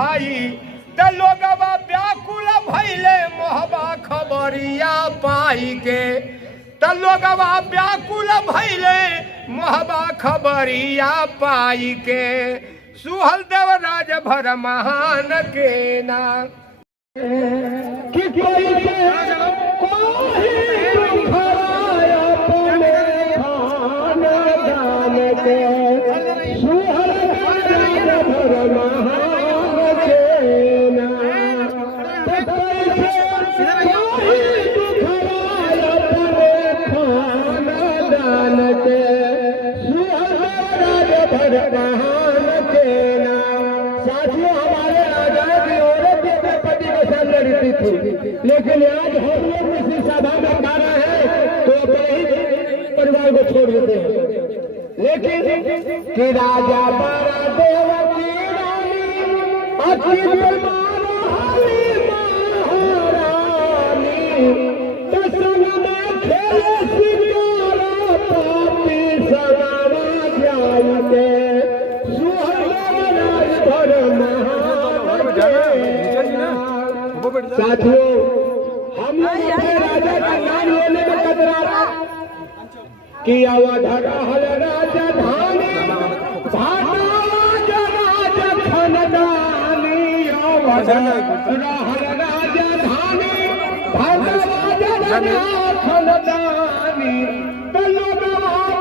भाई त लोगवा व्याकुल भइले मोहबा खबरिया पाई के त लोगवा व्याकुल भइले मोहबा खबरिया पाई के सुहल देव राज भर महान के ना कि कोई लेकिन आज हम लोग इसी सभा में खा रहे हैं तो अपने ही परिवार को छोड़ देते हैं। लेकिन कि राजा बड़ा देव की रानी अति महारानी संग में खेले सितारा पापी सगावा जाते साथियों हम लोग अपने राजा का नाम लेने में कतरा कि अवध रहल राजधानी राजा खनदानी अवध रहल राजधानी खनदानी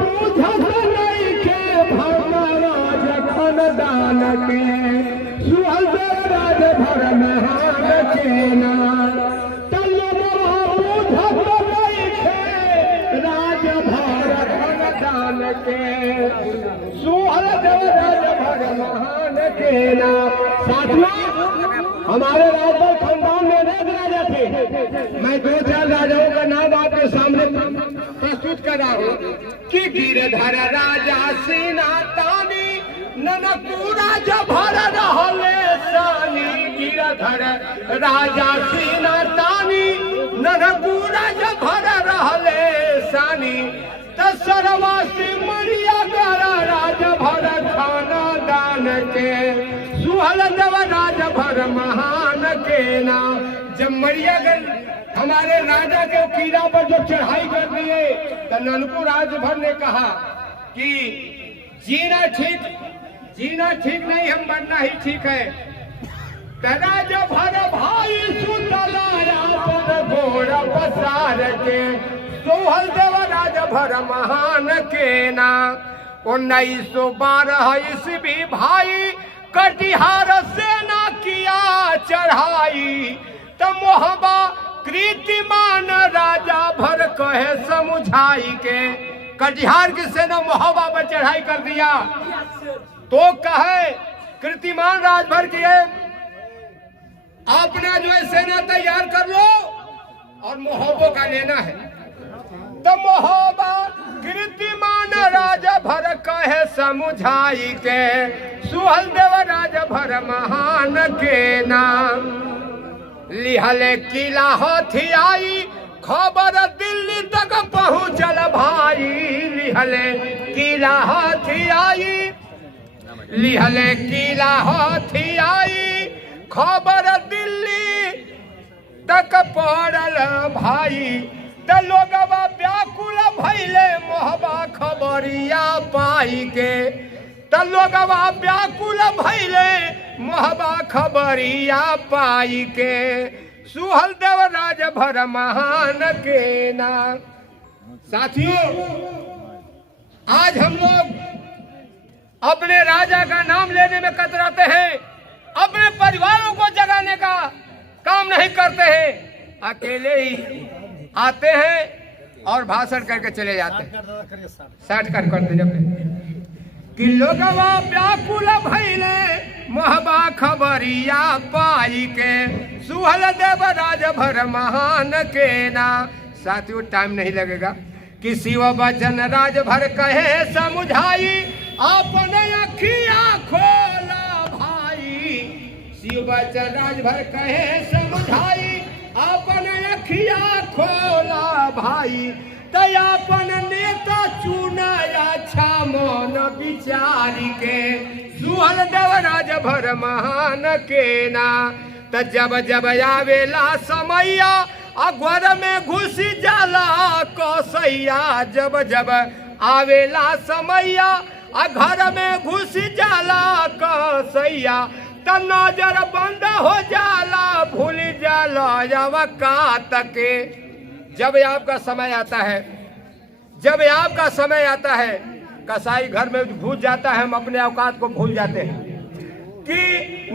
पूछत नहीं के भगवाज खनदान के सुहल राज भर महान केना राज भर खनदान के सुहल राज भर महान केना। साथियों हमारे राजभर खानदान में अनेक राजा थे। मैं 2-4 राजाओं का नाम आपके सामने प्रस्तुत कर रहा हूँ कि गिरधर राजा सेना तानी ननकूरा भर रहले सानी गिरधर राजा सेना तानी ननकूरा भर रहले सानी तसरवा से मरिया गरा राज भर खाना दान के सुहल देव राज भर महान के ना। जब मरिया गए हमारे राजा के कीड़ा पर जो चढ़ाई कर दिए तो ननकू राजभर ने कहा कि जीना ठीक नहीं, हम मरना ही ठीक है। राज भर भाई सुतलाया पर घोड़ा पसार के सोहल देव राज भर महान के ना। 1912 ईस्वी भाई कटिहार सेना किया चढ़ाई तो मोहबा कीर्तिमान राजा भर कहे समुझाई के कटिहार की सेना मोहबा पर चढ़ाई कर दिया तो कहे कीर्तिमान राजभर की अपना जो है सेना तैयार कर लो और मोहबो का लेना है। तो मोहबा कीर्तिमान राजा भर कहे समुझाई के सुहल देव राजा भर महान के नाम। लिहले किला हथियाई खबर दिल्ली तक पहुँचल भाई लिहले किला हथियाई खबर दिल्ली तक पड़ल भाई त लोगवा व्याकुल भइले मोहबा खबरिया पाई के त लोगवा व्याकुल भइले मोहबा खबरिया पाई के सुहल देव राज भर महान के ना। साथियों आज हम लोग अपने राजा का नाम लेने में कतराते हैं, अपने परिवारों को जगाने का काम नहीं करते हैं, अकेले ही आते हैं और भाषण करके चले जाते हैं। साठ कर दीजिए कि लोगवा व्याकुल भइले मोहबा खबरिया पाई के सुहल देव राज भर महान के ना। साथियों टाइम नहीं लगेगा कि शिव बचन राज भर कहे समुझाई अपने अखिया खोला भाई। शिव बचन राज भर कहे समुझाई अपने अखिया खोला भाई। तयापन नेता चुना अच्छा मन विचारी के सुहल देवराज भर महान के ना। त जब जब आवेला समैया अगवर में घुस जाला कसैया, जब जब आवेला समैया घर में घुस जाला कसैया, त नजर बंद हो जाला भूल जाला अवकात के। जब आपका समय आता है, जब आपका समय आता है कसाई घर में घुस जाता है, हम अपने औकात को भूल जाते हैं कि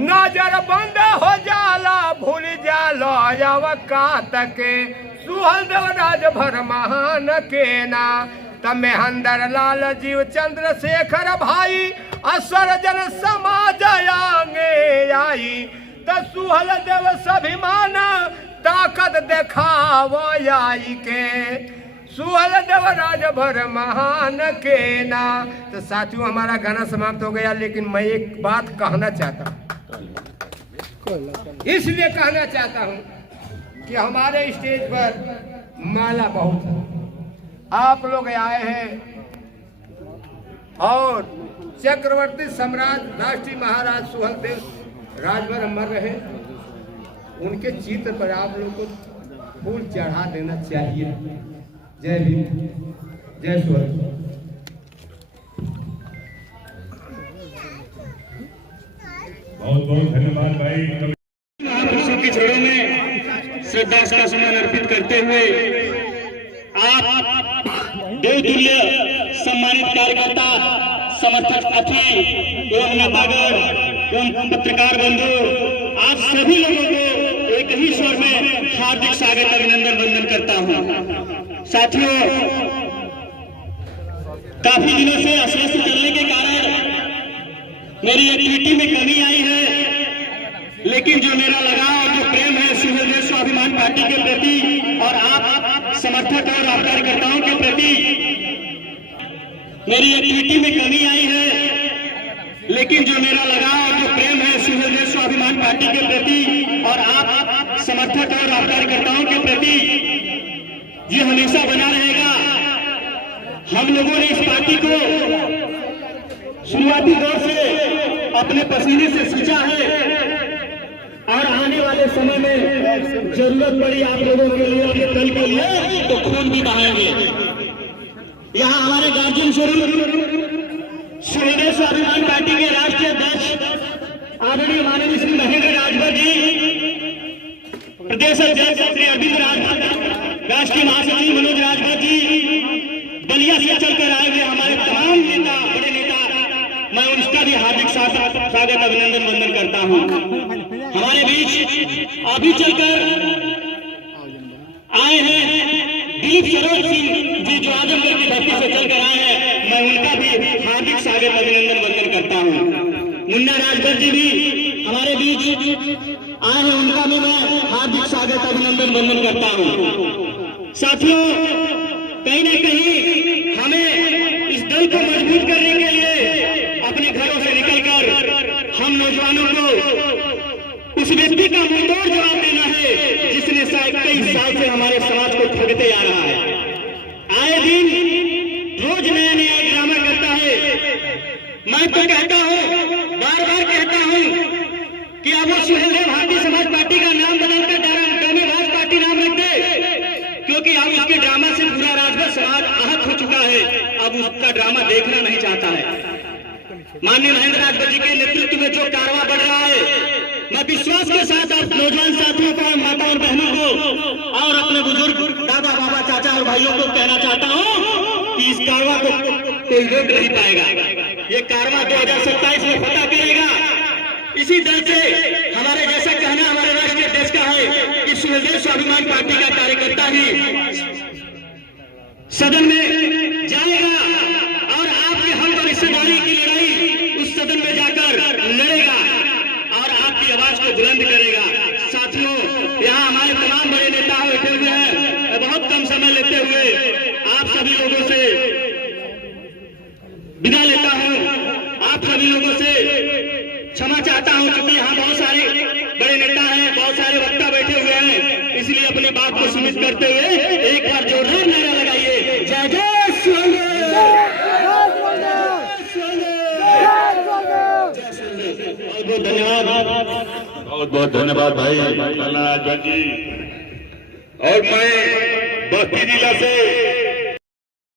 नजर बंद हो जाला भूल जाला अवकात के सुहल देवराज भर महान के ना। तब मेहंदर लाल जीव चंद्रशेखर भाई असर जन समाज आंगे आई, त सुहल देव स्वाभिमान ताकत देखाव आई के सुहल देवराज भर महान के ना। तो साथियों हमारा गाना समाप्त हो गया, लेकिन मैं एक बात कहना चाहता हूँ, इसलिए कहना चाहता हूँ कि हमारे स्टेज पर माला बहुत है, आप लोग आए हैं और चक्रवर्ती सम्राट राष्ट्रीय महाराज सुहल देव राजभर अमर रहे, उनके चित्र पर आप लोग को फूल चढ़ा देना चाहिए। जय भीम, जय सुहल। बहुत बहुत धन्यवाद भाई। महापुरुषों के चरणों में श्रद्धा का सुमन अर्पित करते हुए आप देवतुल्य सम्मानित कार्यकर्ता, समर्थक साथी एवं नेतागण एवं पत्रकार बंधु, आप सभी लोगों को एक ही स्वर में हार्दिक स्वागत अभिनंदन वंदन करता हूं। साथियों, काफी दिनों से अस्वस्थ चलने के कारण मेरी एक्टिविटी में कमी आई है, लेकिन जो मेरा लगाव और जो प्रेम है सुहल देव स्वाभिमान पार्टी के प्रति और आप समर्थक और आप कार्यकर्ताओं के प्रति, मेरी एक्टिविटी में कमी आई है, लेकिन जो मेरा लगाव और जो प्रेम है सुहल देव स्वाभिमान पार्टी के प्रति और आप समर्थक और आप कार्यकर्ताओं के प्रति, ये हमेशा बना रहेगा। हम लोगों ने इस पार्टी को शुरुआती दौर से अपने पसीने से सींचा है और आने वाले समय में जरूरत पड़ी आप लोगों के लिए, अपने दल के लिए, तो खून भी बहाएंगे। यहाँ हमारे गार्जियन स्वरूप सुहल देव स्वाभिमान पार्टी के राष्ट्रीय अध्यक्ष आदरणीय माननीय श्री महेंद्र राजभर जी, प्रदेश अध्यक्ष श्री अरविंद राजभर, राष्ट्रीय महासचिव मनोज राजभर जी, बलिया से चलकर आए हुए हमारे तमाम नेता, बड़े नेता, मैं उनका भी हार्दिक स्वागत अभिनंदन वंदन करता हूं। हमारे बीच अभी चलकर आए हैं दिलीप सरोज सिंह जी, जो आजमगढ़ की धरती से चलकर आए हैं, मैं उनका भी हार्दिक स्वागत अभिनंदन वंदन करता हूं। मुन्ना राजभर जी भी हमारे बीच आए हैं, उनका भी मैं हार्दिक स्वागत अभिनंदन वंदन करता हूं। साथियों, कहीं ना कहीं हमें इस दल को मजबूत करने के लिए अपने घरों से निकलकर हम नौजवानों को उस व्यक्ति का मुंहतोड़ जवाब देना है जिसने कई साल से हमारे समाज को ठगते आ रहा है। आए दिन रोज नया नया ड्रामा करता है। मैं तो कहता हूँ, बार बार कहता हूँ कि अब वो सुहल देव भारतीय समाज पार्टी का नाम बदलकर ड्रामेबाज पार्टी नाम रख दे, क्योंकि अब उसके ड्रामा से पूरा राजभर समाज आहत हो चुका है। अब उसका ड्रामा देखना नहीं चाहता है। माननीय महेंद्र राजभर जी के नेतृत्व में जो कारवां बढ़ रहा है, मैं विश्वास के साथ आप नौजवान साथियों को, माता और बहनों को और अपने बुजुर्ग दादा बाबा चाचा और भाइयों को कहना चाहता हूँ कि इस कारवां को कोई रोक नहीं पाएगा। ये कारवां 2027 में फतह करेगा। इसी दल से हमारे जैसा कहना हमारे राष्ट्रीय अध्यक्ष का है कि सुहल देव स्वाभिमान पार्टी का कार्यकर्ता ही सदन में जाएगा और आपके हक और हिस्सेदारी की लड़ाई उस सदन में जाकर लड़ेगा और आपकी आवाज को बुलंद करेगा। साथियों, यहाँ हमारे तमाम बड़े नेता बैठे हुए हैं। बहुत कम समय लेते हुए आप सभी लोगों से विदा लेता हूँ। आप सभी लोगों से क्षमा चाहता हूँ, क्योंकि यहाँ बहुत सारे बड़े नेता हैं, बहुत सारे वक्ता बैठे हुए हैं, इसलिए अपनी बात को सीमित करते हुए एक बार जोरदार नारा लगाइए। जय सुहेलदेव। बहुत धन्यवाद, बहुत बहुत धन्यवाद भाई राजभर जी। और मैं बस्ती जिला से